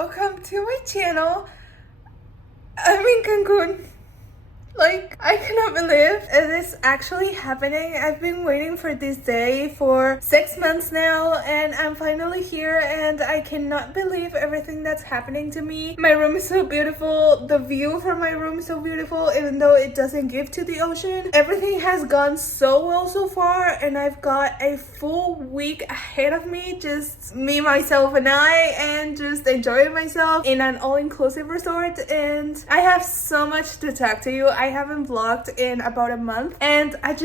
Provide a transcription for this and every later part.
welcome to my channel. I'm in Cancun. Like, I cannot believe it is actually happening. I've been waiting for this day for 6 months now, and I'm finally here, and I cannot believe everything that's happening to me. My room is so beautiful. The view from my room is so beautiful, even though it doesn't give to the ocean. Everything has gone so well so far, and I've got a full week ahead of me, just me, myself, and and just enjoying myself in an all-inclusive resort. And I have so much to talk to you. I haven't vlogged in about a month, and I'm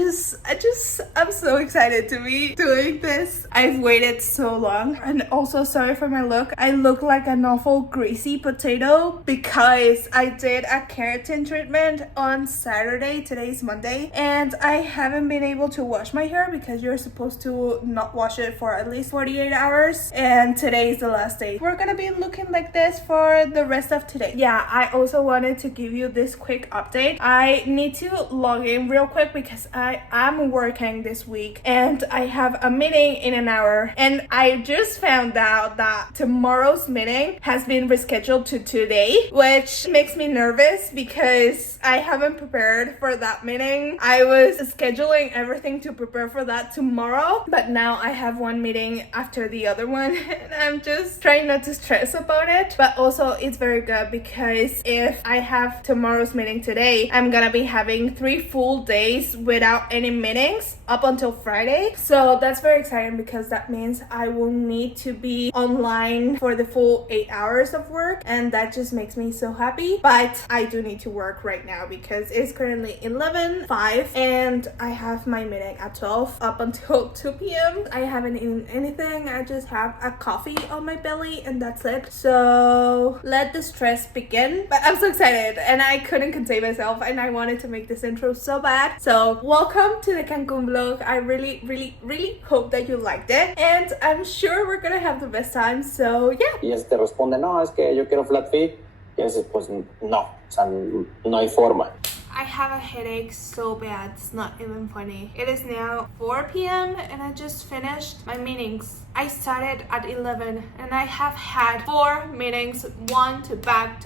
so excited to be doing this. I've waited so long, and also sorry for my look. I look like an awful greasy potato because I did a keratin treatment on Saturday. Today's Monday, and I haven't been able to wash my hair because you're supposed to not wash it for at least 48 hours, and today is the last day. We're gonna be looking like this for the rest of today. Yeah, I also wanted to give you this quick update. I need to log in real quick because I am working this week, and I have a meeting in an hour, and I just found out that tomorrow's meeting has been rescheduled to today, which makes me nervous because I haven't prepared for that meeting. I was scheduling everything to prepare for that tomorrow, but now I have one meeting after the other one, and I'm just trying not to stress about it. But also it's very good because if I have tomorrow's meeting today, I'm gonna be having 3 full days without any meetings up until Friday. So that's very exciting because that means I will need to be online for the full 8 hours of work, and that just makes me so happy. But I do need to work right now because it's currently 11:05 and I have my meeting at 12 up until 2 p.m. I haven't eaten anything. I just have a coffee on my belly and that's it. So let the stress begin. But I'm so excited and I couldn't contain myself, and I wanted to make this intro so bad. So welcome to the Cancun vlog. I really hope that you liked it, and I'm sure we're gonna have the best time. So yeah. Y te responde, no, es que yo quiero flat fee. Y dices, pues no, o sea, no hay forma. I have a headache so bad, it's not even funny. It is now 4 p.m. and I just finished my meetings. I started at 11 and I have had 4 meetings, one to back,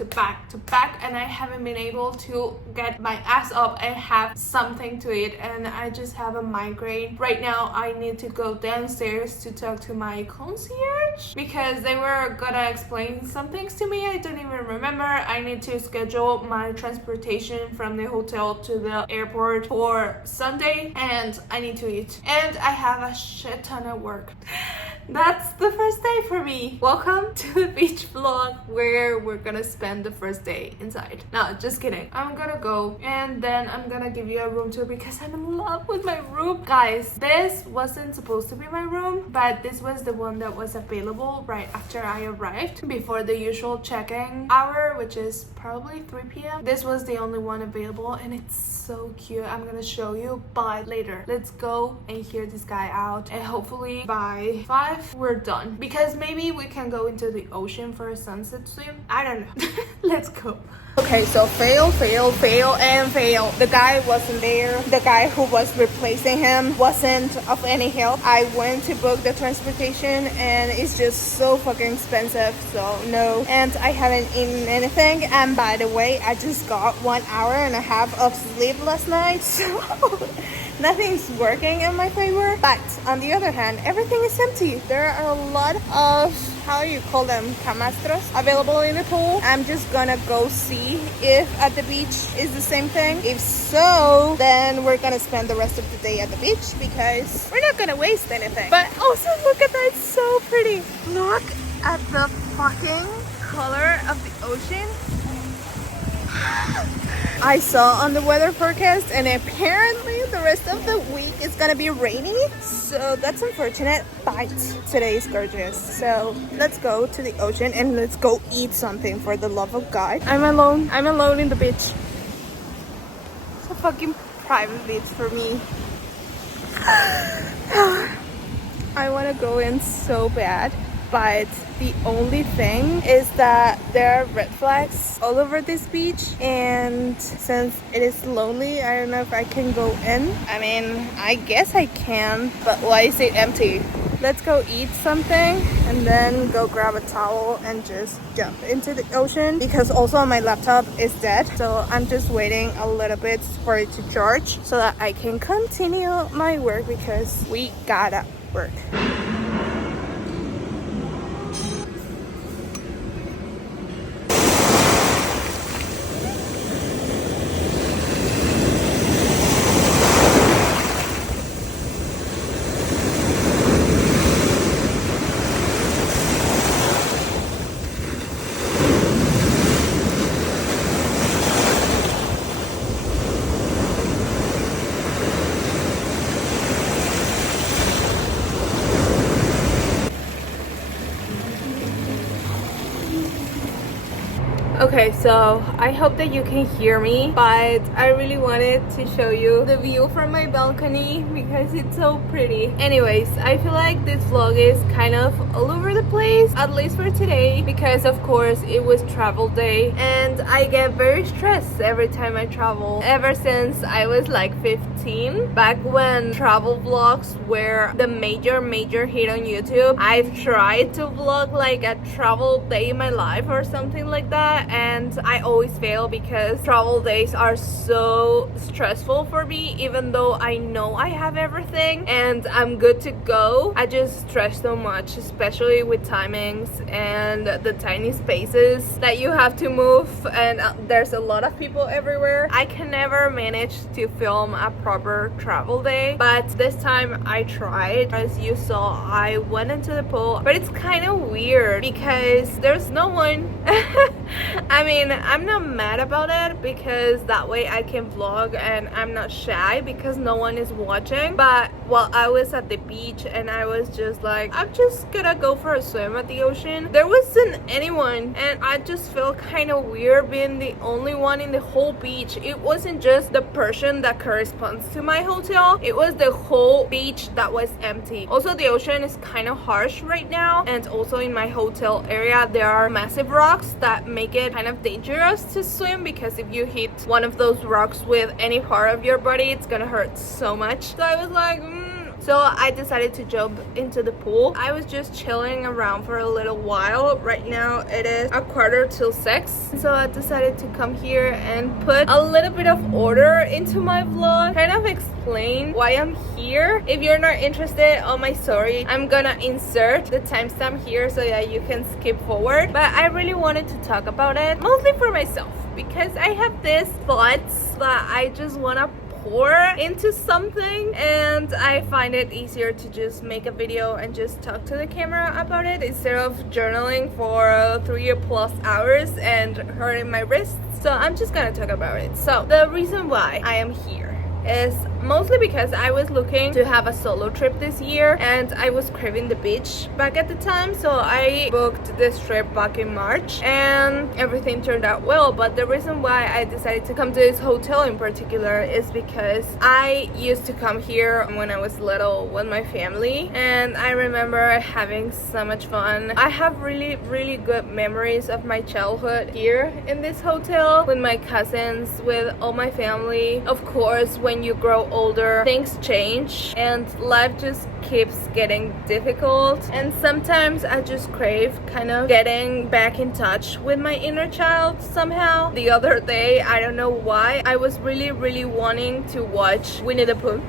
and I haven't been able to get my ass up and have something to eat, and I just have a migraine. Right now I need to go downstairs to talk to my concierge because they were gonna explain some things to me. I don't even remember. I need to schedule my transportation from the hotel to the airport for Sunday, and I need to eat, and I have a shit ton of work. That's the first day for me. Welcome to the beach vlog where we're gonna spend the first day inside. No, just kidding. I'm gonna go and then I'm gonna give you a room tour because I'm in love with my room. Guys, this wasn't supposed to be my room, but this was the one that was available right after I arrived, before the usual check-in hour, which is probably 3 p.m. This was the only one available, and it's so cute. I'm gonna show you, but later. Let's go and hear this guy out, and hopefully by 5 we're done, because maybe we can go into the ocean for a sunset swim. I don't know. Let's go. Okay, so fail. The guy wasn't there. The guy who was replacing him wasn't of any help. I went to book the transportation and it's just so fucking expensive, so no. And I haven't eaten anything, and by the way, I just got 1 hour and a half of sleep last night, so nothing's working in my favor. But on the other hand, everything is empty. There are a lot of, how you call them, camastros available in the pool. I'm just gonna go see if at the beach is the same thing. If so, then we're gonna spend the rest of the day at the beach because we're not gonna waste anything. But also look at that, it's so pretty. Look at the fucking color of the ocean. I saw on the weather forecast, and apparently the rest of the week is gonna be rainy, so that's unfortunate, but today is gorgeous. So let's go to the ocean and let's go eat something, for the love of God. I'm alone in the beach. It's a fucking private beach for me. I want to go in so bad, but the only thing is that there are red flags all over this beach, and since it is lonely, I don't know if I can go in. I mean, I guess I can, but why is it empty? let's go eat something and then go grab a towel and just jump into the ocean, because also my laptop is dead, so I'm just waiting a little bit for it to charge so that I can continue my work, because we gotta work. Okay, so I hope that you can hear me, but I really wanted to show you the view from my balcony because it's so pretty. Anyways, I feel like this vlog is kind of all over the place, at least for today, because of course it was travel day and I get very stressed every time I travel. Ever since I was like 15, back when travel vlogs were the major hit on YouTube, I've tried to vlog like a travel day in my life or something like that, and I always fail because travel days are so stressful for me. Even though I know I have everything and I'm good to go, I just stress so much, especially with timings and the tiny spaces that you have to move, and there's a lot of people everywhere. I can never manage to film a proper travel day, but this time I tried. As you saw, I went into the pool, but it's kind of weird because there's no one. I mean, I'm not mad about it because that way I can vlog and I'm not shy because no one is watching. But while I was at the beach and I was just like, I'm just gonna go for a swim at the ocean, there wasn't anyone, and I just felt kind of weird being the only one in the whole beach. It wasn't just the person that corresponds to my hotel, it was the whole beach that was empty. Also, the ocean is kind of harsh right now, and also in my hotel area there are massive rocks that make it kind of dangerous to swim, because if you hit one of those rocks with any part of your body, it's gonna hurt so much. So I was like, So I decided to jump into the pool. I was just chilling around for a little while. Right now it is 5:45, so I decided to come here and put a little bit of order into my vlog, kind of explain why I'm here. If you're not interested on my story, I'm gonna insert the timestamp here so that you can skip forward. But I really wanted to talk about it, mostly for myself, because I have these thoughts that I just wanna pour into something, and I find it easier to just make a video and just talk to the camera about it instead of journaling for 3+ hours and hurting my wrists. So I'm just gonna talk about it. So the reason why I am here is mostly because I was looking to have a solo trip this year and I was craving the beach back at the time, so I booked this trip back in March and everything turned out well. But the reason why I decided to come to this hotel in particular is because I used to come here when I was little with my family, and I remember having so much fun. I have really good memories of my childhood here in this hotel with my cousins, with all my family. Of course, when you grow older, things change and life just keeps getting difficult, and sometimes I just crave kind of getting back in touch with my inner child somehow. The other day, I don't know why, I was really wanting to watch Winnie the Pooh.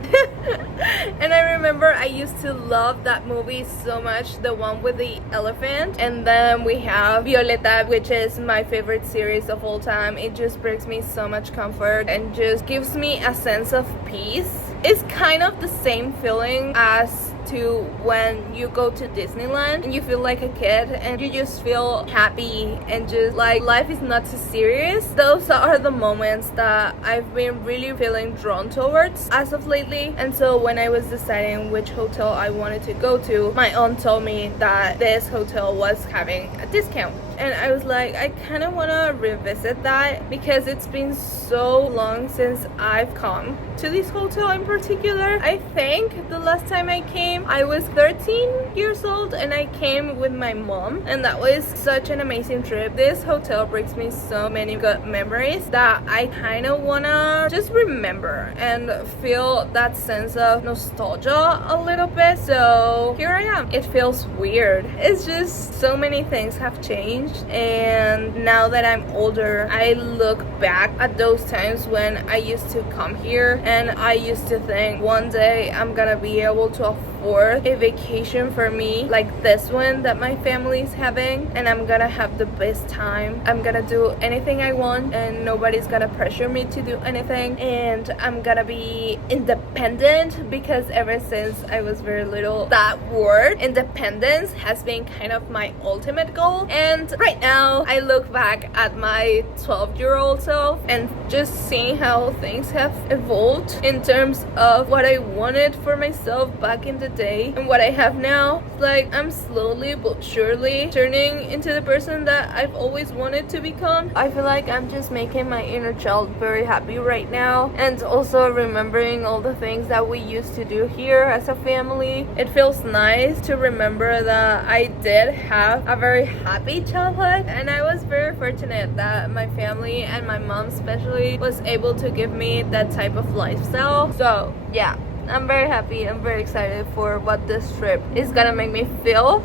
And I remember I used to love that movie so much, the one with the elephant. And then we have Violeta, which is my favorite series of all time. It just brings me so much comfort and just gives me a sense of peace. It's kind of the same feeling as to when you go to Disneyland and you feel like a kid and you just feel happy and just like life is not too serious. Those are the moments that I've been really feeling drawn towards as of lately. And so when I was deciding which hotel I wanted to go to, my aunt told me that this hotel was having a discount. and I was like, I kind of want to revisit that because it's been so long since I've come to this hotel in particular. I think the last time I came, I was 13 years old and I came with my mom, and that was such an amazing trip. This hotel brings me so many good memories that I kind of want to just remember and feel that sense of nostalgia a little bit. So here I am. It feels weird. It's just so many things have changed, and now that I'm older, I look back at those times when I used to come here and I used to think one day I'm gonna be able to afford a vacation for me like this one that my family is having, and I'm gonna have the best time. I'm gonna do anything I want and nobody's gonna pressure me to do anything, and I'm gonna be independent, because ever since I was very little, that word independence has been kind of my ultimate goal. And right now I look back at my 12-year-old self and just seeing how things have evolved in terms of what I wanted for myself back in the day and what I have now. It's like I'm slowly but surely turning into the person that I've always wanted to become. I feel like I'm just making my inner child very happy right now, and also remembering all the things that we used to do here as a family. It feels nice to remember that I did have a very happy childhood, and I was very fortunate that my family and my mom especially was able to give me that type of lifestyle. So yeah, I'm very happy. I'm very excited for what this trip is gonna make me feel.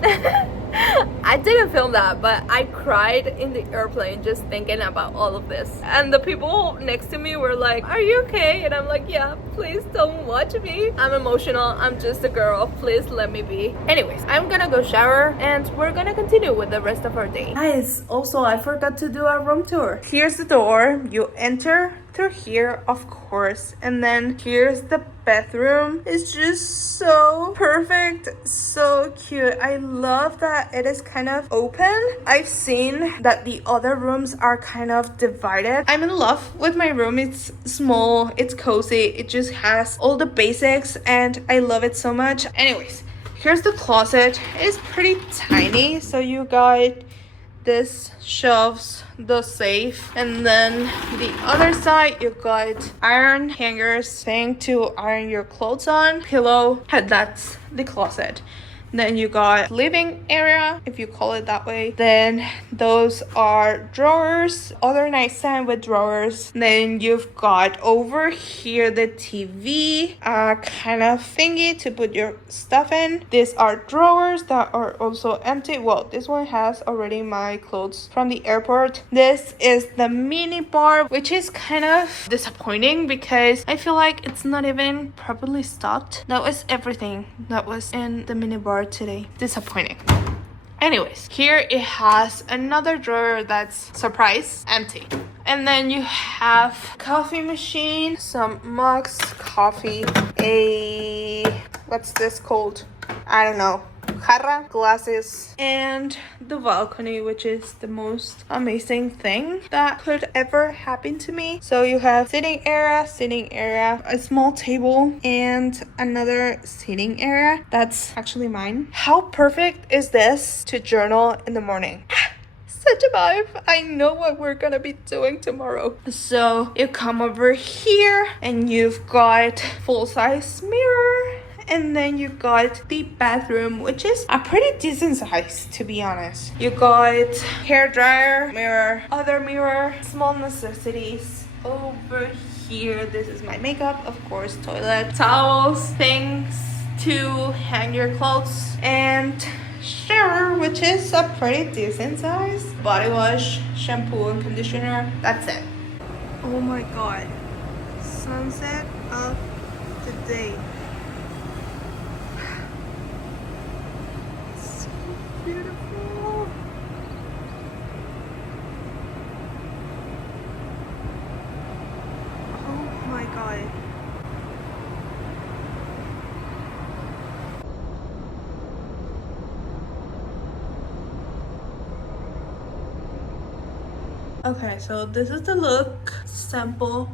I didn't film that, but I cried in the airplane just thinking about all of this. And the people next to me were like, "Are you okay?" And I'm like, "Yeah, please don't watch me. I'm emotional. I'm just a girl. Please let me be." Anyways, I'm gonna go shower and we're gonna continue with the rest of our day. Guys, also I forgot to do a room tour. Here's the door. You enter through here, of course, and then here's the bathroom. It's just so perfect, so cute. I love that it is kind of open. I've seen that the other rooms are kind of divided. I'm in love with my room. It's small, it's cozy, it just has all the basics, and I love it so much. Anyways, here's the closet. It's pretty tiny, so you got this shelves, the safe, and then the other side you got iron hangers, thing to iron your clothes on, pillow, and that's the closet. Then you got living area, if you call it that way. Then those are drawers, other nightstand with drawers. Then you've got over here the TV, kind of thingy to put your stuff in. These are drawers that are also empty. Well, this one has already my clothes from the airport. This is the mini bar, which is kind of disappointing because I feel like it's not even properly stocked. That was everything that was in the mini bar today. Disappointing. Anyways, here it has another drawer that's surprise empty, and then you have coffee machine, some mugs, coffee, a what's this called, I don't know, jarra, glasses, and the balcony, which is the most amazing thing that could ever happen to me. So you have sitting area, a small table, and another sitting area that's actually mine. How perfect is this to journal in the morning? Such a vibe. I know what we're gonna be doing tomorrow. So you come over here and you've got full-size mirror, and then you got the bathroom, which is a pretty decent size, to be honest. You got hair dryer, mirror, other mirror, small necessities. Over here, this is my makeup, of course, toilet, towels, things to hang your clothes, and shower, which is a pretty decent size. Body wash, shampoo, and conditioner. That's it. Oh my god. Sunset of the day. So beautiful. Oh my god. Okay, so this is the look. Sample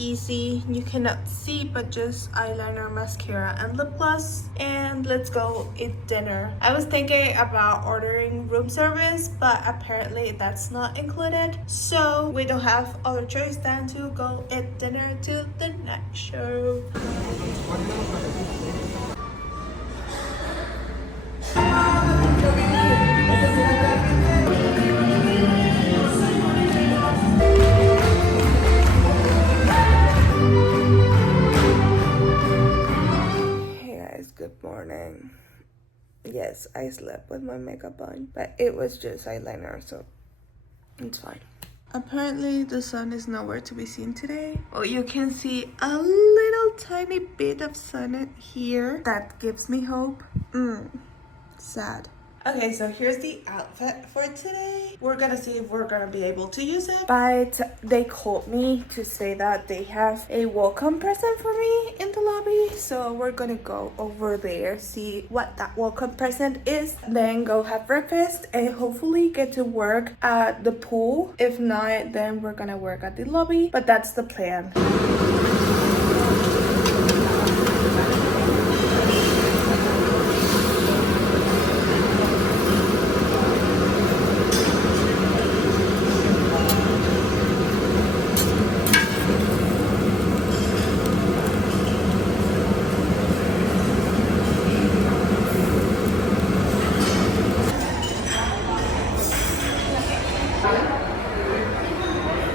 easy. You cannot see, but just eyeliner, mascara, and lip gloss. And let's go eat dinner. I was thinking about ordering room service, but apparently that's not included. So we don't have other choice than to go eat dinner to the next show. Good morning. Yes, I slept with my makeup on, but it was just eyeliner, so it's fine. Apparently the sun is nowhere to be seen today. Well, you can see a little tiny bit of sun here. That gives me hope. Sad. Okay, so here's the outfit for today. We're gonna see if we're gonna be able to use it. But they called me to say that they have a welcome present for me in the lobby. So we're gonna go over there, see what that welcome present is. Then go have breakfast and hopefully get to work at the pool. If not, then we're gonna work at the lobby. But that's the plan.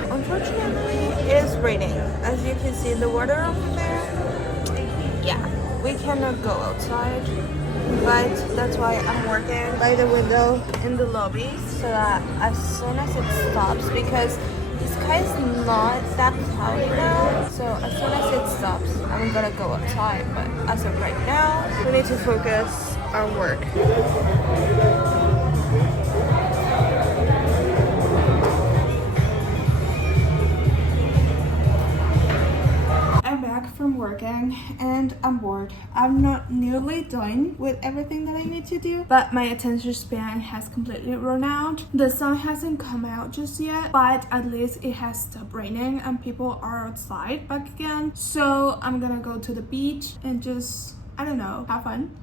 Unfortunately, it's raining. As you can see the water over there. Yeah, we cannot go outside, but that's why I'm working by the window in the lobby so that as soon as it stops, because the sky is not that cloudy now, so as soon as it stops, I'm gonna go outside. But as of right now, we need to focus on work. From working and I'm bored. I'm not nearly done with everything that I need to do, but my attention span has completely run out. The sun hasn't come out just yet, but at least it has stopped raining and people are outside back again. So I'm gonna go to the beach and just, I don't know, have fun.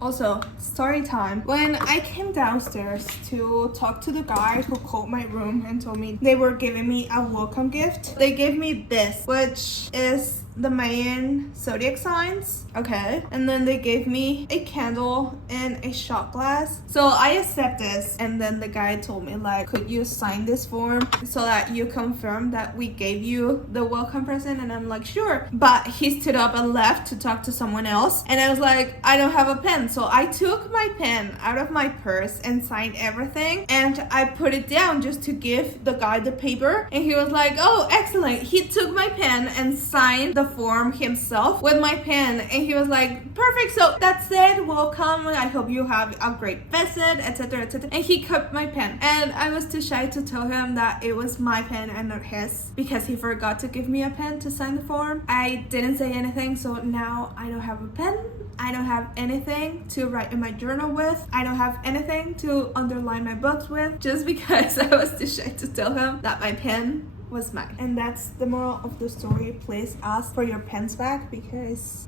Also, story time. When I came downstairs to talk to the guy who called my room and told me they were giving me a welcome gift, they gave me this, which is the Mayan zodiac signs. Okay, and then they gave me a candle and a shot glass. So I accept this, and then the guy told me like, could you sign this form so that you confirm that we gave you the welcome present? And I'm like, sure. But he stood up and left to talk to someone else, and I was like, I don't have a pen. So I took my pen out of my purse and signed everything, and I put it down just to give the guy the paper, and he was like, oh, excellent. He took my pen and signed the form himself with my pen, and he was like, perfect, so that's it, welcome, I hope you have a great visit, etc, etc. And he kept my pen, and I was too shy to tell him that it was my pen and not his, because he forgot to give me a pen to sign the form. I didn't say anything, so now I don't have a pen, I don't have anything to write in my journal with, I don't have anything to underline my books with, just because I was too shy to tell him that my pen was mine. And that's the moral of the story. Please ask for your pens back, because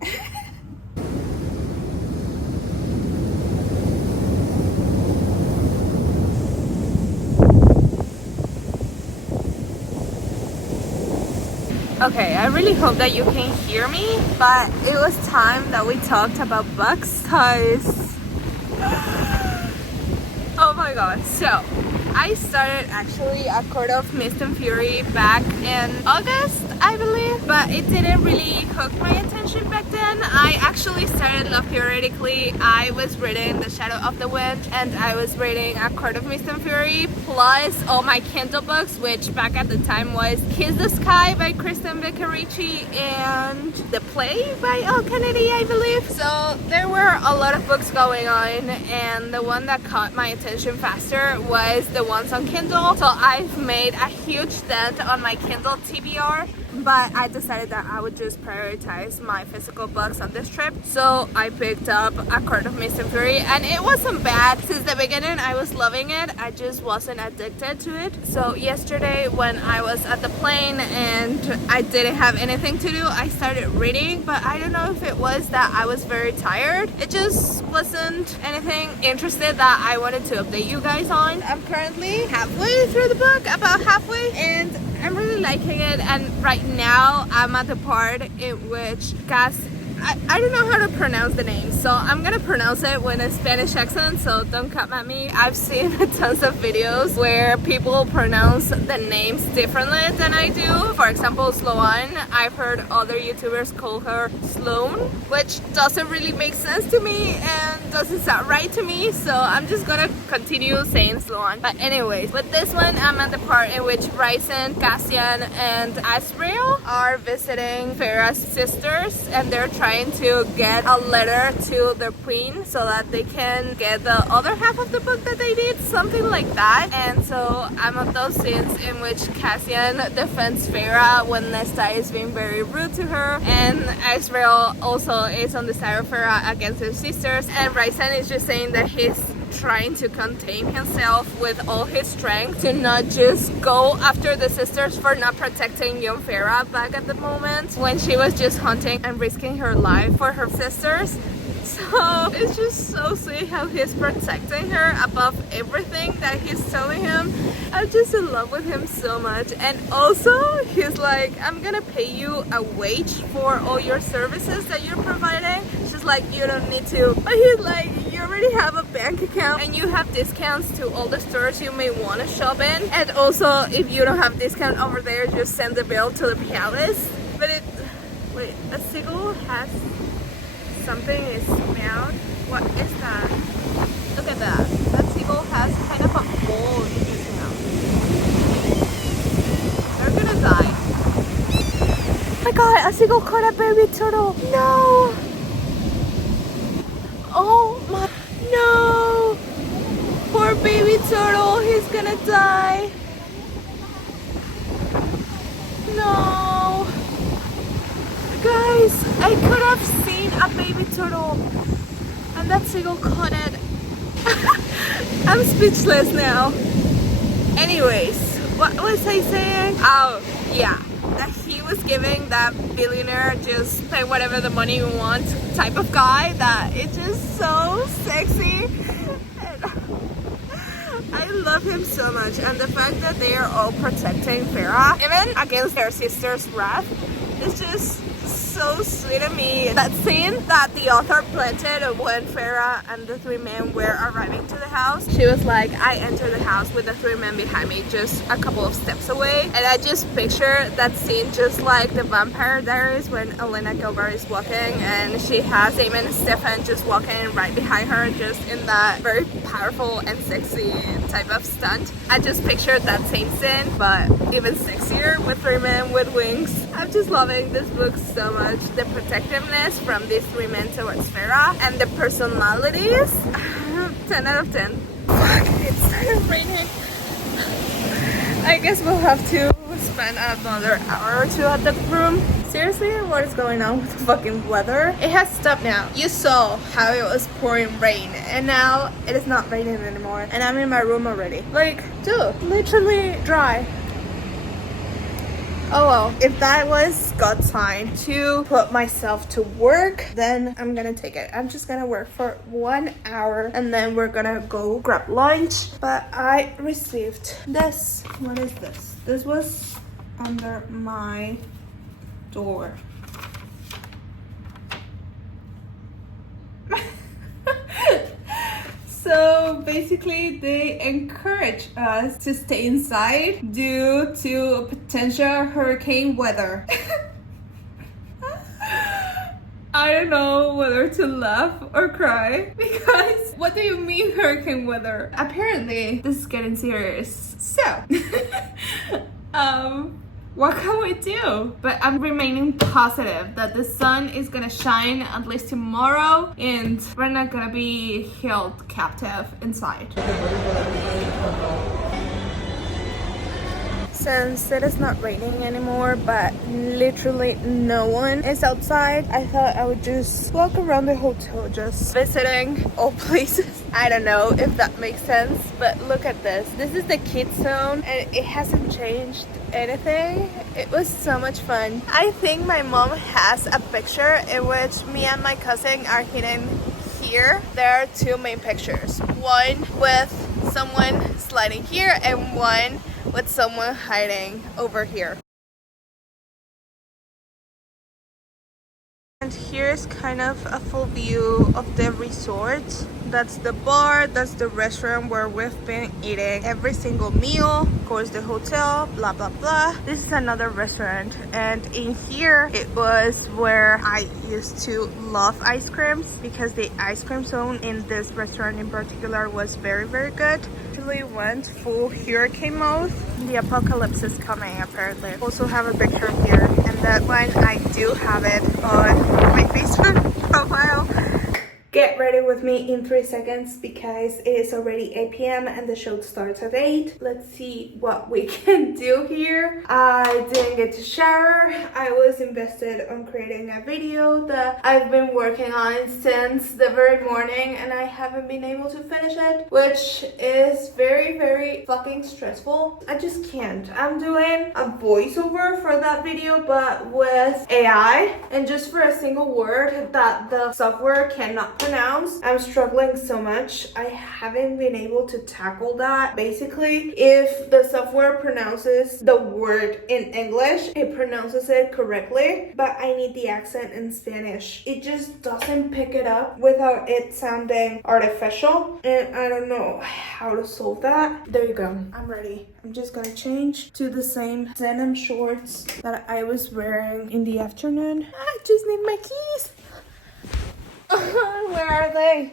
okay, I really hope that you can hear me, but it was time that we talked about books, cause oh my god. So I started actually A Court of Mist and Fury back in August, I believe, but it didn't really hook my attention back then. I actually started love periodically. I was reading The Shadow of the Wind, and I was reading A Court of Mist and Fury, plus all my Kindle books, which back at the time was Kiss the Sky by Kristen Vicarici and The Play by Elle Kennedy, I believe. So there were a lot of books going on, and the one that caught my attention faster was the ones on Kindle. So I've made a huge dent on my Kindle TBR, but I decided that I would just prioritize my physical books on this trip. So I picked up A Court of Mist and Fury, and it wasn't bad. Since the beginning I was loving it, I just wasn't addicted to it. So yesterday when I was at the plane and I didn't have anything to do, I started reading, but I don't know if it was that I was very tired. It just wasn't anything interested that I wanted to update you guys on. I'm currently halfway through the book, about halfway, and I'm really liking it. And right now I'm at the part in which I don't know how to pronounce the name, so I'm gonna pronounce it with a Spanish accent, so don't come at me. I've seen tons of videos where people pronounce the names differently than I do. For example, Sloan, I've heard other YouTubers call her Sloan, which doesn't really make sense to me and doesn't sound right to me, so I'm just gonna continue saying Sloan. But anyways, with this one, I'm at the part in which Ryzen, Cassian, and Asriel are visiting Farah's sisters, and they're trying to get a letter to their queen so that they can get the other half of the book that they did, something like that. And so I'm at those scenes in which Cassian defends Farah when Nesta is being very rude to her, and Asriel also is on the side of Farah against his sisters, and Ryzen is just saying that he's trying to contain himself with all his strength to not just go after the sisters for not protecting young Farah back at the moment when she was just hunting and risking her life for her sisters. So it's just so sweet how he's protecting her above everything that he's telling him. I'm just in love with him so much. And also he's like, I'm gonna pay you a wage for all your services that you're providing. She's like, you don't need to. But he's like, you already have a bank account and you have discounts to all the stores you may want to shop in. And also if you don't have discount over there, just send the bill to the palace. But wait, a seagull has something is smelled. What is that? Look at that. That seagull has kind of a hole in his mouth. They're gonna die. Oh my god, a seagull caught a baby turtle. No! Oh my, no! Poor baby turtle, he's gonna die. No! Guys, I could have seen a baby turtle and that seagull caught it. I'm speechless now. Anyways, what was I saying? Oh, yeah, that he was giving that billionaire just pay whatever the money you want type of guy, that it's just so sexy. I love him so much, and the fact that they are all protecting Farah, even against their sister's wrath, is just so sweet of me. That scene that the author planted when Farah and the three men were arriving to the house, she was like, I entered the house with the three men behind me just a couple of steps away, and I just picture that scene just like the Vampire Diaries when Elena Gilbert is walking and she has Damon and Stefan just walking right behind her, just in that very powerful and sexy type of stunt. I just pictured that same scene, but even sexier with three men with wings. I'm just loving this book so much. The protectiveness from these three men towards Farah and the personalities. 10 out of 10. Fuck, it started raining. I guess we'll have to spend another hour or two at the room. Seriously, what is going on with the fucking weather? It has stopped now. You saw how it was pouring rain, and now it is not raining anymore, and I'm in my room already. Like, dude, literally dry. Oh well, if that was God's sign to put myself to work, then I'm gonna take it. I'm just gonna work for 1 hour and then we're gonna go grab lunch. But I received this. What is this? This was under my door. So basically they encourage us to stay inside due to potential hurricane weather. I don't know whether to laugh or cry, because what do you mean hurricane weather? Apparently this is getting serious. So what can we do? But I'm remaining positive that the sun is gonna shine at least tomorrow and we're not gonna be held captive inside. Since it is not raining anymore, but literally no one is outside, I thought I would just walk around the hotel, just visiting all places. I don't know if that makes sense, but look at this. This is the kids zone and it hasn't changed anything. It was so much fun. I think my mom has a picture in which me and my cousin are hidden here. There are two main pictures. One with someone sliding here and one with someone hiding over here. And here's kind of a full view of the resort. That's the bar, that's the restaurant where we've been eating every single meal. Of course, the hotel, blah, blah, blah. This is another restaurant. And in here, it was where I used to love ice creams because the ice cream zone in this restaurant in particular was very, very good. Actually went full hurricane mode. The apocalypse is coming apparently. Also have a picture here. And that one, I do have it on my Facebook profile. Get ready with me in 3 seconds because it is already 8 p.m. and the show starts at 8. Let's see what we can do here. I didn't get to shower. I was invested on creating a video that I've been working on since the very morning and I haven't been able to finish it, which is very, very fucking stressful. I just can't. I'm doing a voiceover for that video but with AI and just for a single word that the software cannot pronounce. I'm struggling so much. I haven't been able to tackle that. Basically, if the software pronounces the word in English, it pronounces it correctly, but I need the accent in Spanish. It just doesn't pick it up without it sounding artificial, and I don't know how to solve that. There you go. I'm ready. I'm just gonna change to the same denim shorts that I was wearing in the afternoon. I just need my keys. Where are they?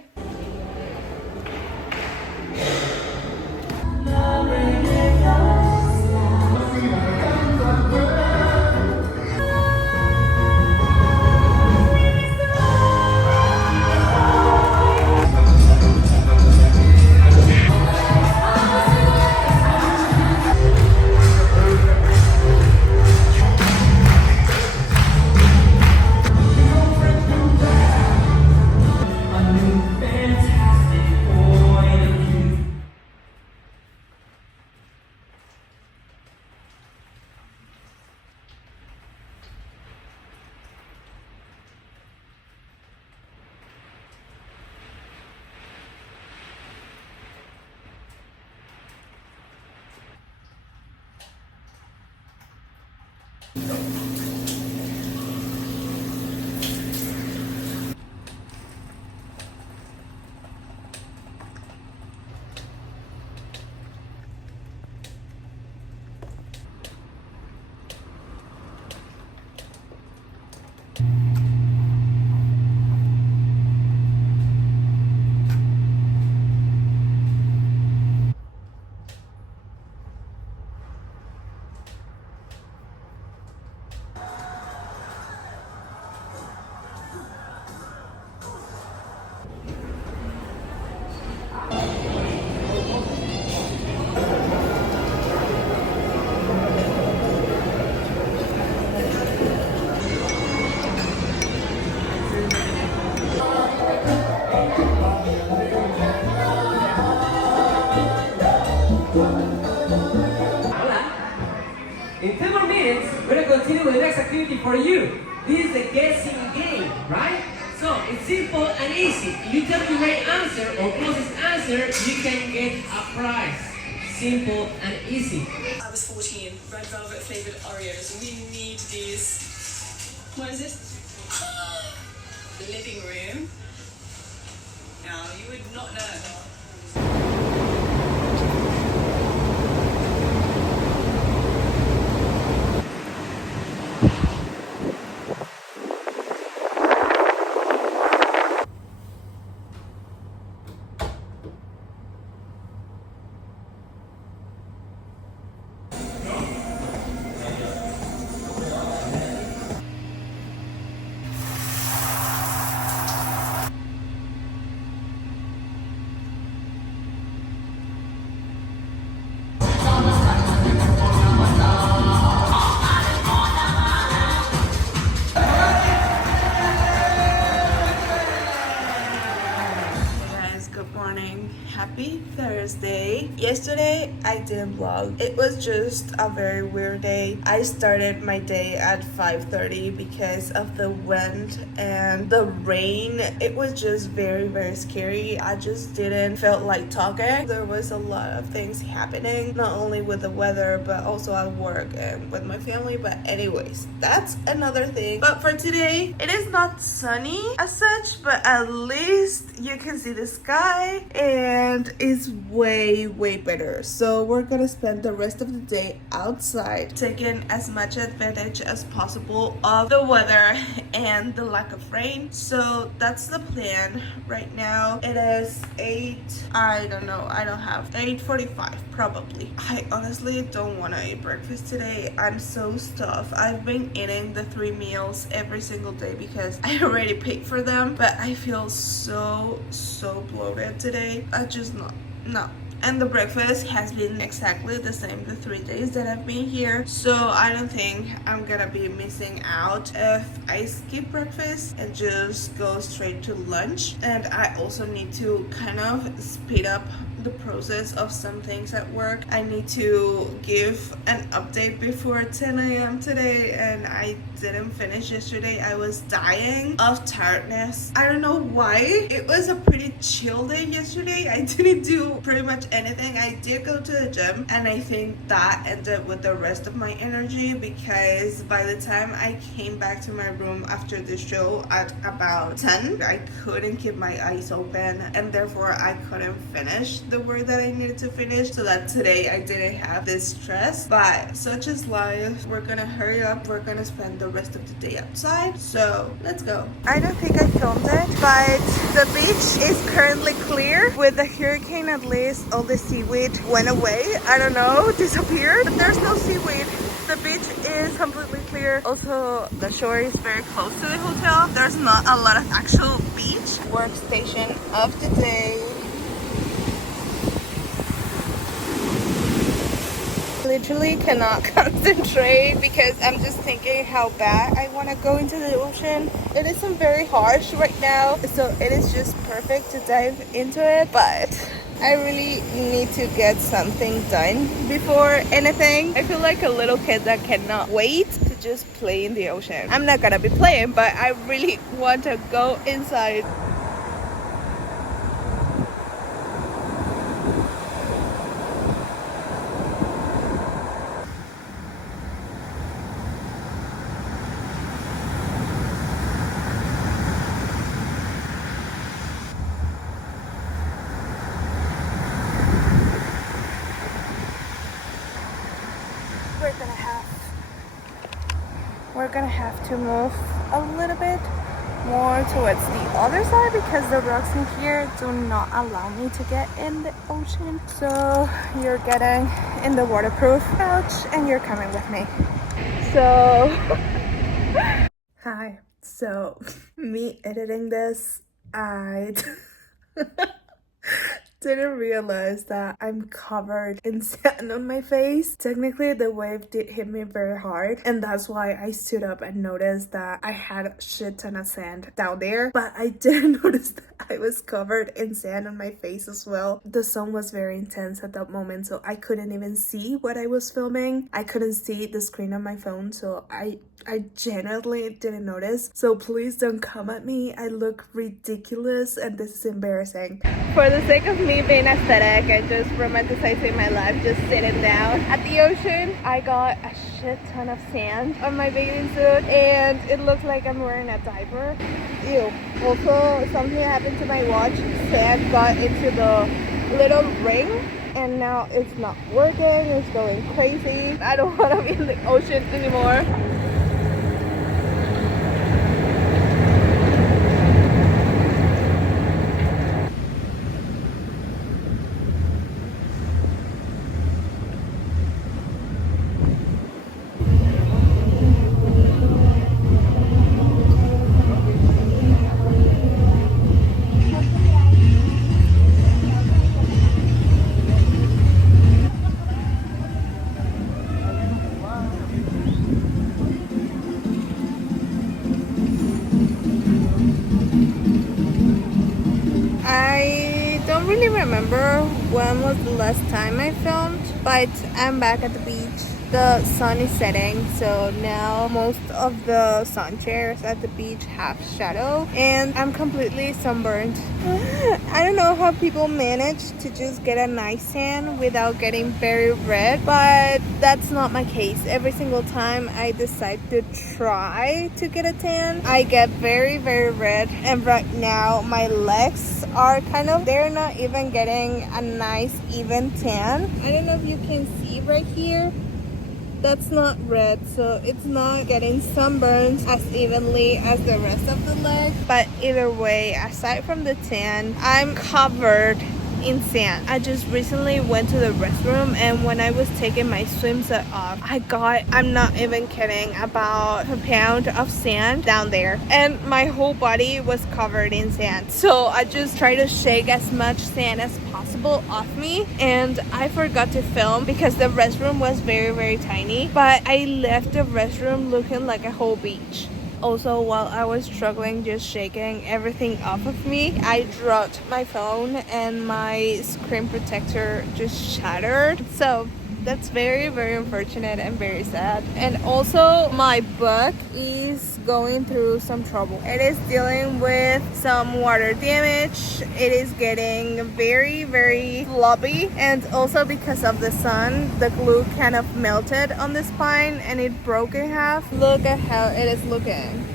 In 10 more minutes, we're gonna continue with the next activity for you. This is the guessing game, right? So it's simple and easy. If you tell the right answer or closest answer, you can get a prize. Simple and easy. I was 14, red velvet flavored Oreos. We need these. What is this? Living room. Now, you would not know. morning. Happy Thursday. Yesterday I didn't vlog. It was just a very weird day. I started my day at 5:30 because of the wind and the rain. It was just very scary. I just didn't feel like talking. There was a lot of things happening, not only with the weather but also at work and with my family. But anyways, that's another thing. But for today, it is not sunny as such, but at least you can see the sky and it's way better. So we're gonna spend the rest of the day outside, taking as much advantage as possible of the weather and the lack of rain. So that's the plan right now. It is 8:45 probably. I honestly don't want to eat breakfast today. I'm so stuffed. I've been eating the 3 meals every single day because I already paid for them, but I feel so bloated today. I just no. And the breakfast has been exactly the same the 3 days that I've been here. So I don't think I'm gonna be missing out if I skip breakfast and just go straight to lunch. And I also need to kind of speed up the process of some things at work. I need to give an update before 10 a.m. today, and I didn't finish yesterday. I was dying of tiredness. I don't know why. It was a pretty chill day yesterday. I didn't do pretty much anything. I did go to the gym, and I think that ended with the rest of my energy because by the time I came back to my room after the show at about 10, I couldn't keep my eyes open, and therefore I couldn't finish the work that I needed to finish, so that today I didn't have this stress. But such is life. We're gonna hurry up. We're gonna spend the rest of the day outside, so let's go. I don't think I filmed it, but the beach is currently clear. With the hurricane, at least all the seaweed went away. I don't know, disappeared, but there's no seaweed. The beach is completely clear. Also, the shore is very close to the hotel. There's not a lot of actual beach. Workstation of the day. Literally cannot concentrate because I'm just thinking how bad I want to go into the ocean. It isn't very harsh right now, so it is just perfect to dive into it, but I really need to get something done before anything. I feel like a little kid that cannot wait to just play in the ocean. I'm not gonna be playing, but I really want to go inside. We're gonna have to move a little bit more towards the other side because the rocks in here do not allow me to get in the ocean. So you're getting in the waterproof couch and you're coming with me. So hi. So me editing this, I didn't realize that I'm covered in sand on my face. Technically, the wave did hit me very hard, and that's why I stood up and noticed that I had a shit ton of sand down there, but I didn't notice that I was covered in sand on my face as well. The sun was very intense at that moment, so I couldn't even see what I was filming. I couldn't see the screen on my phone, so I genuinely didn't notice. So please don't come at me. I look ridiculous and this is embarrassing. For the sake of me being aesthetic and just romanticizing my life, just sitting down at the ocean, I got a shit ton of sand on my bathing suit and it looks like I'm wearing a diaper. Ew. Also, something happened to my watch. Sand got into the little ring and now it's not working. It's going crazy. I don't want to be in the ocean anymore. really remember when was the last time I filmed, but I'm back at the beach. The sun is setting, so now most of the sun chairs at the beach have shadow, and I'm completely sunburned. I don't know how people manage to just get a nice tan without getting very red, but that's not my case. Every single time I decide to try to get a tan, I get very red, and right now my legs are they're not even getting a nice even tan. I don't know if you can see right here. That's not red, so it's not getting sunburned as evenly as the rest of the leg. But either way, aside from the tan, I'm covered in sand. I just recently went to the restroom, and when I was taking my swimsuit off, I'm not even kidding, about a pound of sand down there, and my whole body was covered in sand. So I just tried to shake as much sand as possible off me, and I forgot to film because the restroom was very tiny, but I left the restroom looking like a whole beach. Also, while I was struggling just shaking everything off of me, I dropped my phone and my screen protector just shattered. So that's very unfortunate and very sad. And also, my book is going through some trouble. It is dealing with some water damage. It is getting very floppy, and also because of the sun, the glue kind of melted on the spine and it broke in half. Look at how it is looking.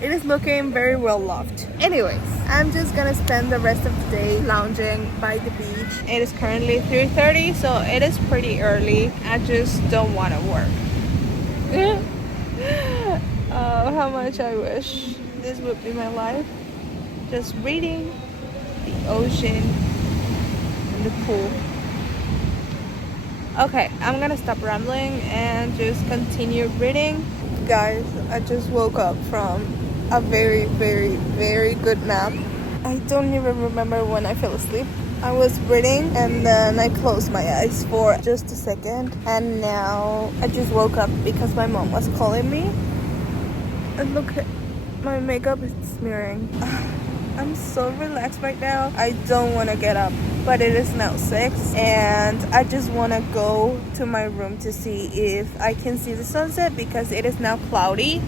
It is looking very well loved. Anyways, I'm just gonna spend the rest of the day lounging by the beach. It is currently 3:30, so it is pretty early. I just don't want to work. Oh, how much I wish this would be my life. Just reading, the ocean, and the pool. Okay, I'm gonna stop rambling and just continue reading. Guys, I just woke up from a very good nap. I don't even remember when I fell asleep. I was reading and then I closed my eyes for just a second, and now I just woke up because my mom was calling me. And look, my makeup is smearing. I'm so relaxed right now. I don't want to get up, but it is now 6 and I just want to go to my room to see if I can see the sunset because it is now cloudy.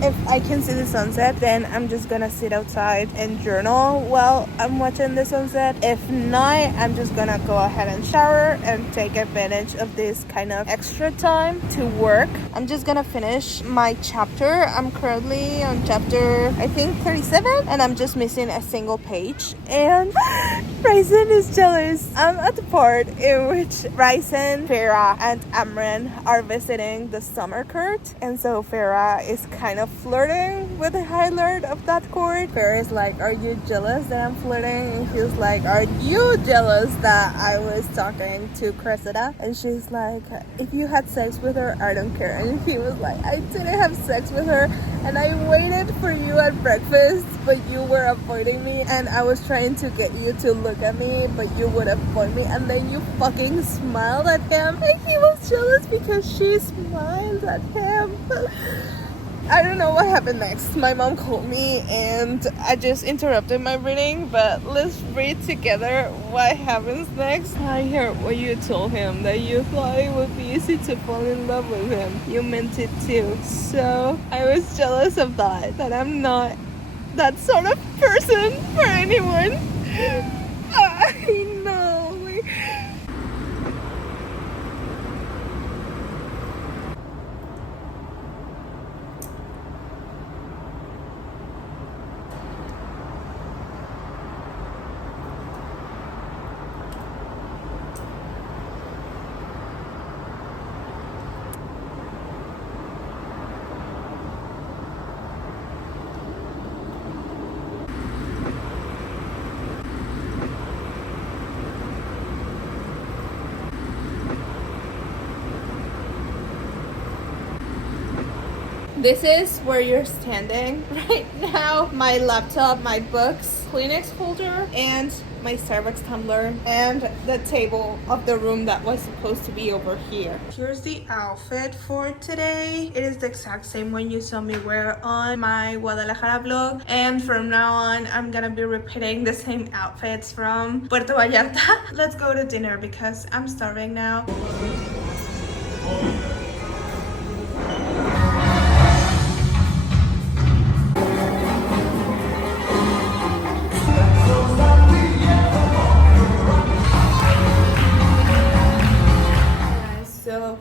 If I can see the sunset, then I'm just gonna sit outside and journal while I'm watching the sunset. If not, I'm just gonna go ahead and shower and take advantage of this kind of extra time to work. I'm just gonna finish my chapter. I'm currently on chapter, I think, 37, and I'm just missing a single page. And Ryzen is jealous. I'm at the part in which Ryzen, Farah, and Amran are visiting the summer court, and so Farah is kind of flirting with the High Lord of that court. Farah is like, "Are you jealous that I'm flirting?" And he's like, "Are you jealous that I was talking to Cressida?" And she's like, "If you had sex with her, I don't care." And he was like, "I didn't have sex with her, and I waited for you at breakfast, but you were avoiding me, and I was trying to get you to look at me, but you would avoid me, and then you fucking smiled at him." And he was jealous because she smiled at him. I don't know what happened next. My mom called me and I just interrupted my reading, but let's read together what happens next. I heard what you told him, that you thought it would be easy to fall in love with him. You meant it too. So I was jealous of that I'm not that sort of person for anyone. I know. This is where you're standing right now. My laptop, my books, Kleenex holder, and my Starbucks tumbler, and the table of the room that was supposed to be over here. Here's the outfit for today. It is the exact same one you saw me wear on my Guadalajara vlog, and from now on I'm gonna be repeating the same outfits from Puerto Vallarta. Let's go to dinner because I'm starving now. So,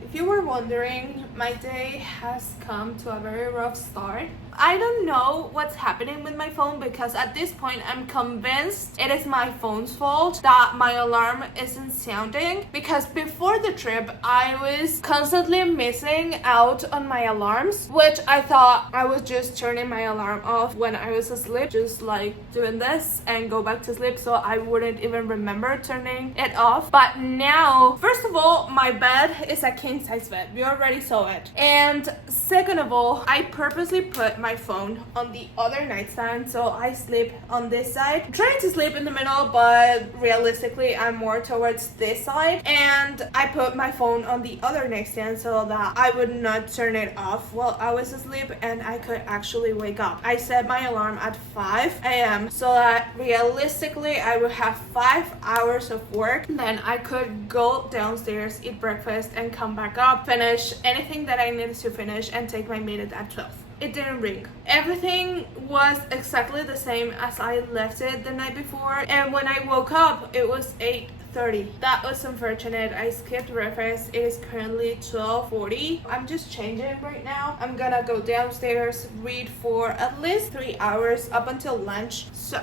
if you were wondering, my day has come to a very rough start. I don't know what's happening with my phone because at this point I'm convinced it is my phone's fault that my alarm isn't sounding, because before the trip I was constantly missing out on my alarms, which I thought I was just turning my alarm off when I was asleep, just like doing this and go back to sleep, so I wouldn't even remember turning it off. But now, first of all, my bed is a king size bed. We already saw it. And second of all, I purposely put my phone on the other nightstand, so I sleep on this side. I'm trying to sleep in the middle, but realistically I'm more towards this side, and I put my phone on the other nightstand so that I would not turn it off while I was asleep and I could actually wake up. I set my alarm at 5 a.m. so that realistically I would have 5 hours of work, then I could go downstairs, eat breakfast, and come back up, finish anything that I needed to finish, and take my meeting at 12. It didn't ring. Everything was exactly the same as I left it the night before, and when I woke up it was 8:30. That was unfortunate. I skipped breakfast. It is currently 12:40. I'm just changing right now. I'm gonna go downstairs, read for at least 3 hours up until lunch. So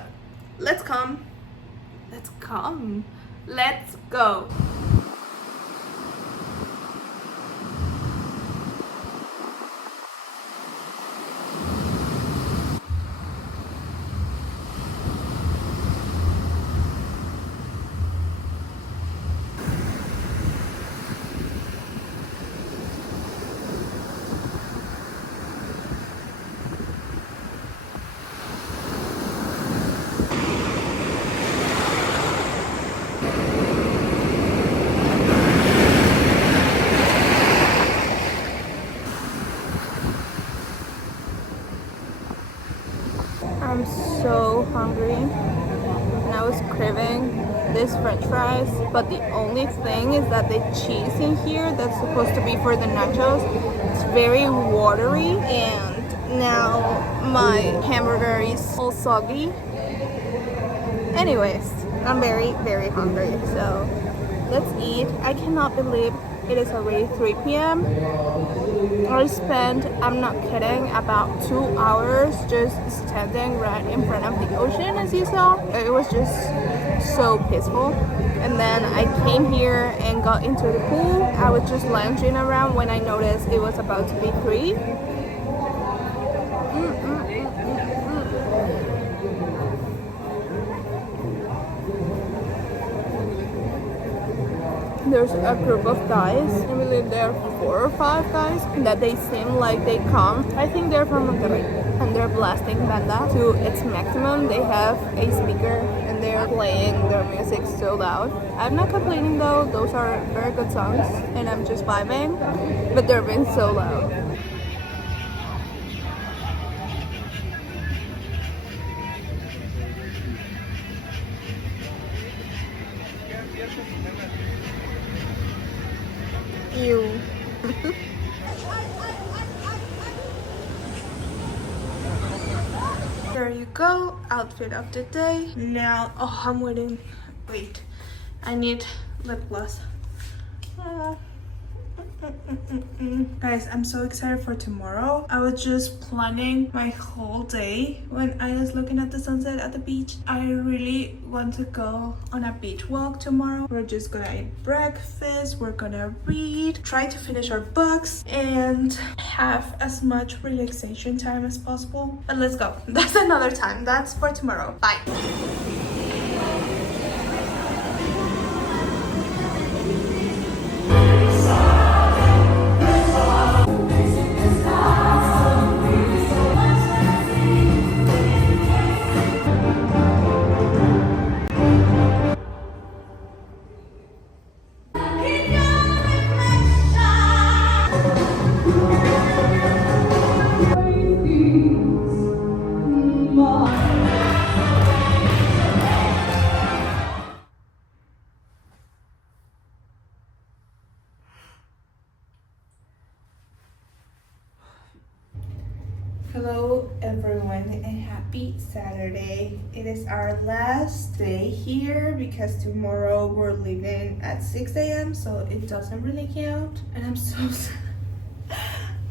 let's go. I'm so hungry and I was craving this french fries, but the only thing is that the cheese in here that's supposed to be for the nachos, it's very watery, and now my hamburger is all soggy. Anyways, I'm very, very hungry, so let's eat. I cannot believe it is already 3 p.m. I spent, I'm not kidding, about 2 hours just standing right in front of the ocean, as you saw. It was just so peaceful. And then I came here and got into the pool. I was just lounging around when I noticed it was about to be 3. There's a group of guys, I believe there are 4 or 5 guys, that they seem like they come. I think they're from Monterrey, and they're blasting banda to its maximum. They have a speaker and they're playing their music so loud. I'm not complaining though, those are very good songs and I'm just vibing, but they're being so loud. Ew. There you go, outfit of the day. Now, oh, I'm waiting. Wait, I need lip gloss. Guys, I'm so excited for tomorrow. I was just planning my whole day when I was looking at the sunset at the beach. I really want to go on a beach walk tomorrow. We're just gonna eat breakfast, we're gonna read, try to finish our books, and have as much relaxation time as possible. But let's go. That's another time. That's for tomorrow. Bye. Saturday. It is our last day here because tomorrow we're leaving at 6 a.m. so it doesn't really count. And I'm so sad.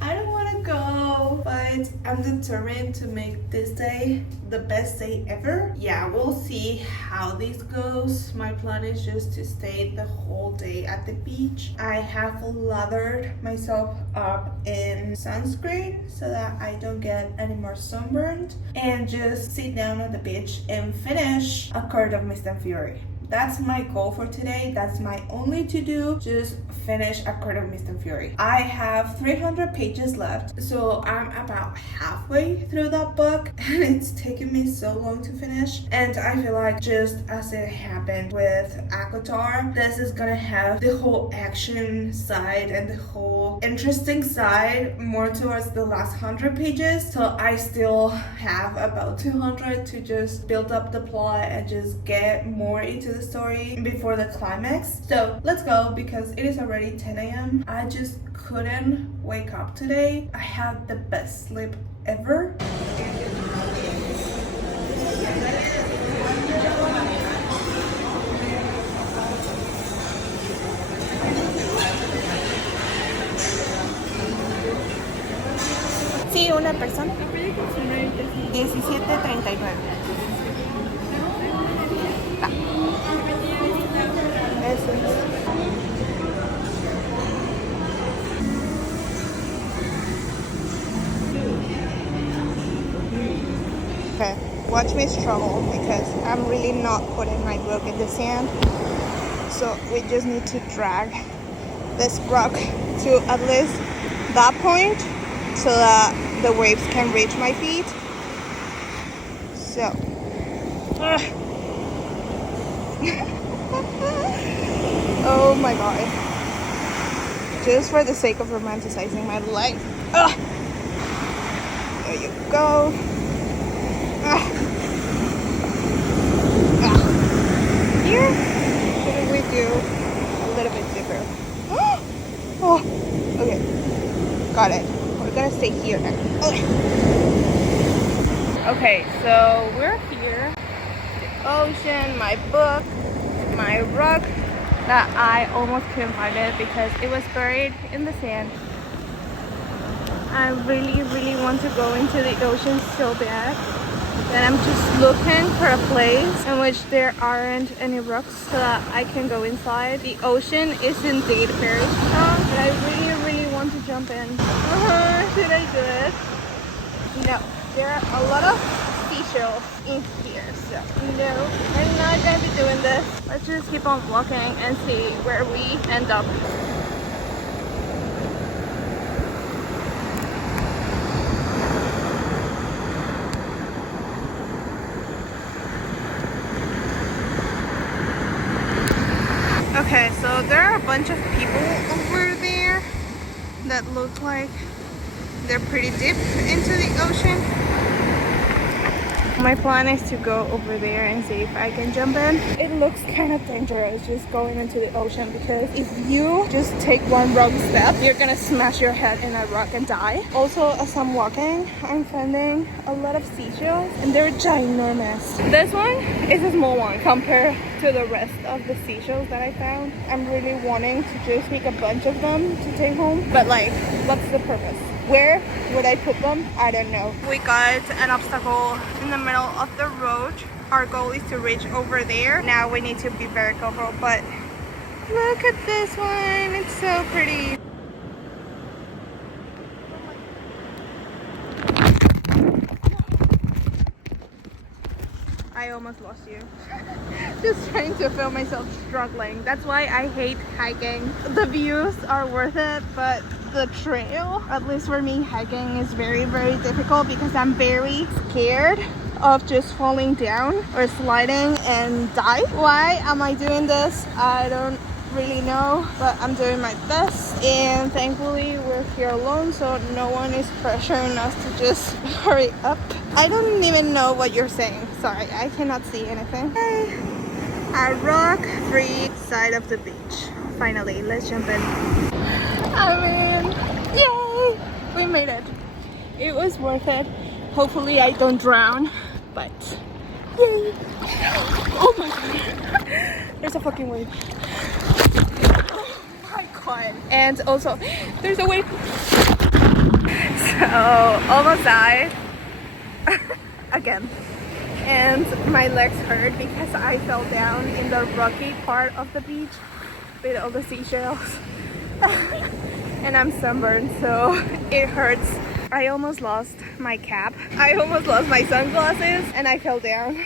I don't want to go, but I'm determined to make this day the best day ever. Yeah, we'll see how this goes. My plan is just to stay the whole day at the beach. I have lathered myself up in sunscreen so that I don't get any more sunburned, and just sit down at the beach and finish A Court of Mist and Fury. That's my goal for today. That's my only to do. Just finish A Court of Mist and Fury. I have 300 pages left, so I'm about halfway through that book, and it's taken me so long to finish. And I feel like, just as it happened with ACOTAR, this is gonna have the whole action side and the whole interesting side more towards the last 100 pages. So I still have about 200 to just build up the plot and just get more into the story before the climax. So let's go, because it is already 10 a.m. I just couldn't wake up today. I had the best sleep ever. Sí, una persona. 17.39. Eso es. Okay, watch me struggle because I'm really not putting my book in the sand. So we just need to drag this rock to at least that point so that the waves can reach my feet. So. Oh my god. Just for the sake of romanticizing my life. There you go. Here, shouldn't we do a little bit deeper? Oh, okay. Got it. We're gonna stay here now. Okay, so we're here. The ocean, my book, my rug that I almost couldn't find it because it was buried in the sand. I really want to go into the ocean so bad that I'm just looking for a place in which there aren't any rocks so that I can go inside. The ocean is indeed very strong, but I really want to jump in. Should I do it? No, there are a lot of seashells in here, so no, I'm not gonna be doing this. Let's just keep on walking and see where we end up. Okay, so there are a bunch of people over there that look like they're pretty deep into the ocean. My plan is to go over there and see if I can jump in. It looks kind of dangerous just going into the ocean because if you just take one wrong step, you're gonna smash your head in a rock and die. Also, as I'm walking, I'm finding a lot of seashells and they're ginormous. This one is a small one compared to the rest of the seashells that I found. I'm really wanting to just take a bunch of them to take home, but like, what's the purpose? Where would I put them? I don't know. We got an obstacle in the middle of the road. Our goal is to reach over there. Now we need to be very careful, but look at this one. It's so pretty. I almost lost you. Just trying to film myself struggling. That's why I hate hiking. The views are worth it, but the trail, at least for me, hiking is very difficult because I'm very scared of just falling down or sliding and die. Why am I doing this? I don't really know, but I'm doing my best, and thankfully we're here alone, so no one is pressuring us to just hurry up. I don't even know what you're saying. Sorry, I cannot see anything. Okay. A rock-free side of the beach. Finally, let's jump in. I mean, yay! We made it. It was worth it. Hopefully I don't drown. but yay! Oh my god, there's a fucking wave. Oh my god, and also there's a wave. So almost died again, and my legs hurt because I fell down in the rocky part of the beach with all the seashells. And I'm sunburned, so it hurts. I almost lost my cap. I almost lost my sunglasses, and I fell down.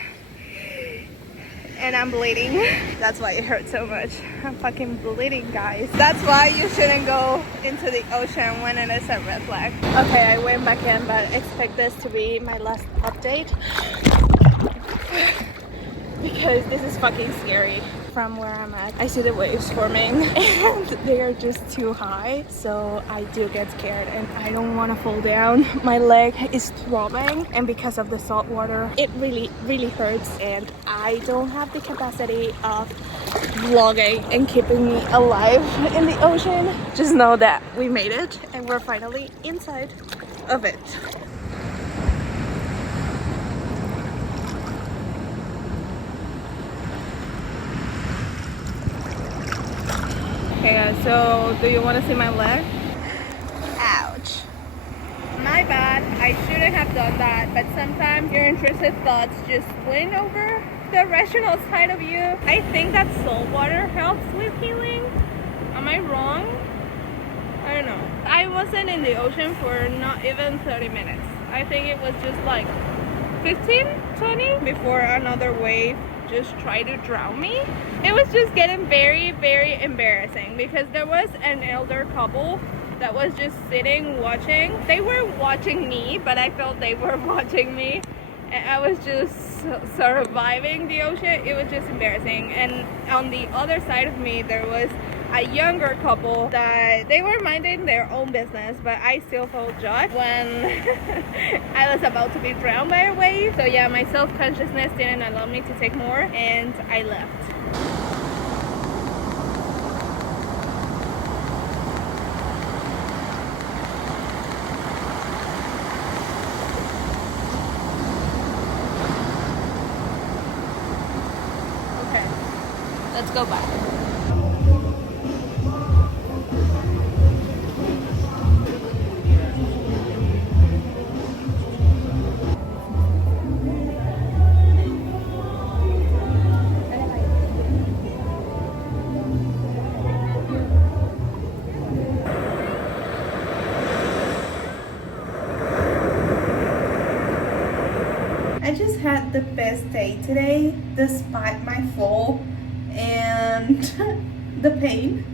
And I'm bleeding. That's why it hurts so much. I'm fucking bleeding, guys. That's why you shouldn't go into the ocean when it is a red flag. Okay, I went back in, but expect this to be my last update. Because this is fucking scary. From where I'm at, I see the waves forming and they are just too high, so I do get scared and I don't want to fall down. My leg is throbbing, and because of the salt water, it really hurts, and I don't have the capacity of vlogging and keeping me alive in the ocean. Just know that we made it and we're finally inside of it. Okay guys, so do you want to see my leg? Ouch. My bad, I shouldn't have done that, but sometimes your intrusive thoughts just win over the rational side of you. I think that salt water helps with healing. Am I wrong? I don't know. I wasn't in the ocean for not even 30 minutes. I think it was just like 15, 20 before another wave just tried to drown me. It was just getting very embarrassing because there was an elder couple that was just sitting watching. They were watching me, but I felt they were watching me, and I was just surviving the ocean. It was just embarrassing. And on the other side of me there was a younger couple that they were minding their own business, but I still felt judged when I was about to be drowned by a wave. So yeah, my self-consciousness didn't allow me to take more, and I left. Okay, let's go back. I just had the best day today, despite my fall and the pain.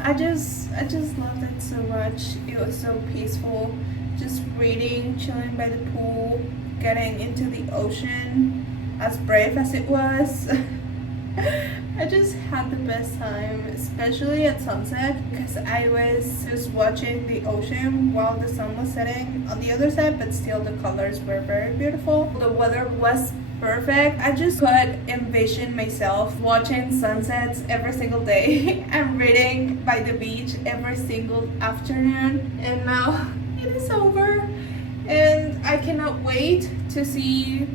I just loved it so much. It was so peaceful. Just reading, chilling by the pool, getting into the ocean, as brave as it was. I just had the best time, especially at sunset, because I was just watching the ocean while the sun was setting on the other side, but still the colors were very beautiful. The weather was perfect. I just could envision myself watching sunsets every single day and reading by the beach every single afternoon. And now it is over, and I cannot wait to see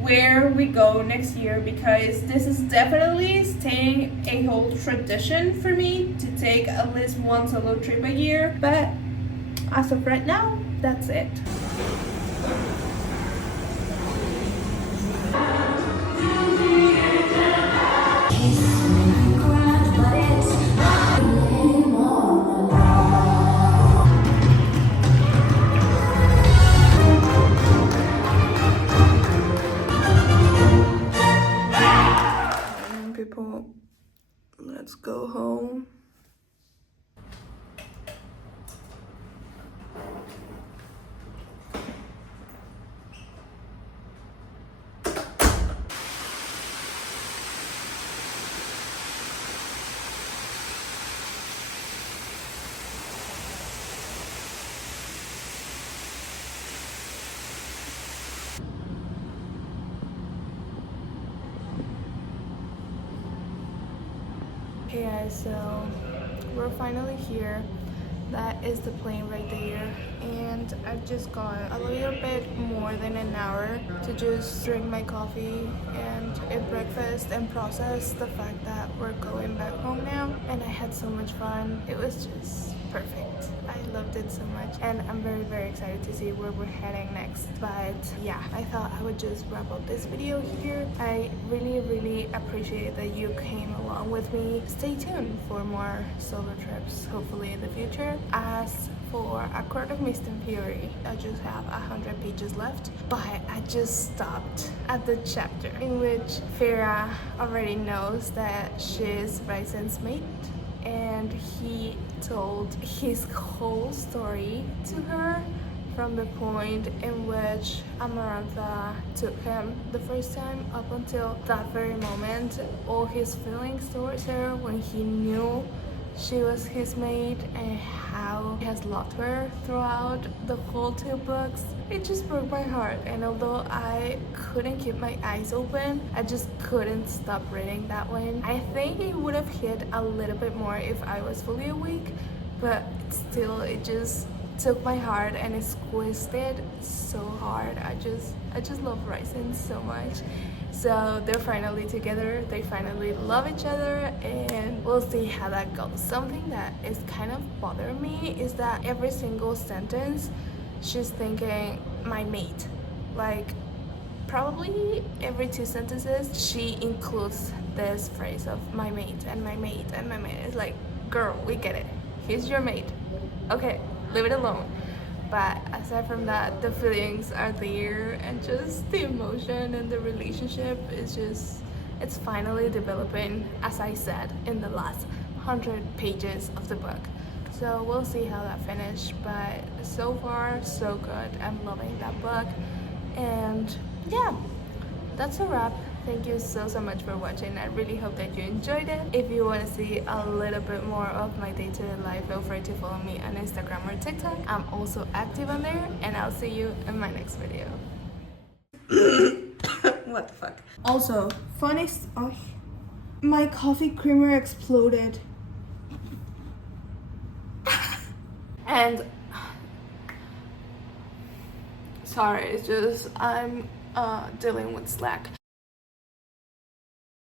where we go next year, because this is definitely staying a whole tradition for me to take at least one solo trip a year. But as of right now, that's it. People, let's go home. Okay guys, so we're finally here. That is the plane right there, and I've just got a little bit more than an hour to just drink my coffee and eat breakfast and process the fact that we're going back home now. And I had so much fun. It was just perfect. I loved it so much, and I'm very excited to see where we're heading next. But yeah, I thought I would just wrap up this video here. I really appreciate that you came along with me. Stay tuned for more solo trips, hopefully in the future. As for A Court of Mist and Fury, I just have 100 pages left, but I just stopped at the chapter in which Feyre already knows that she's Ryzen's mate, and he told his whole story to her from the point in which Amarantha took him the first time up until that very moment. All his feelings towards her when he knew she was his mate, and how he has loved her throughout the whole 2 books. It just broke my heart, and although I couldn't keep my eyes open, I just couldn't stop reading that one. I think it would have hit a little bit more if I was fully awake, but still it just took my heart and it squeezed it so hard. I just love Ryzen so much. So they're finally together, they finally love each other, and we'll see how that goes. Something that is kind of bothering me is that every single sentence she's thinking my mate. Like probably every 2 sentences she includes this phrase of my mate and my mate and my mate. It's like, girl, we get it, he's your mate, okay, leave it alone. But aside from that, the feelings are there, and just the emotion and the relationship is just, it's finally developing, as I said, in the last 100 pages of the book. So we'll see how that finishes, but so far so good. I'm loving that book. And yeah, that's a wrap. Thank you so much for watching. I really hope that you enjoyed it. If you want to see a little bit more of my day-to-day life, feel free to follow me on Instagram or TikTok. I'm also active on there, and I'll see you in my next video. What the fuck? Also, my coffee creamer exploded. And sorry, it's just I'm dealing with Slack.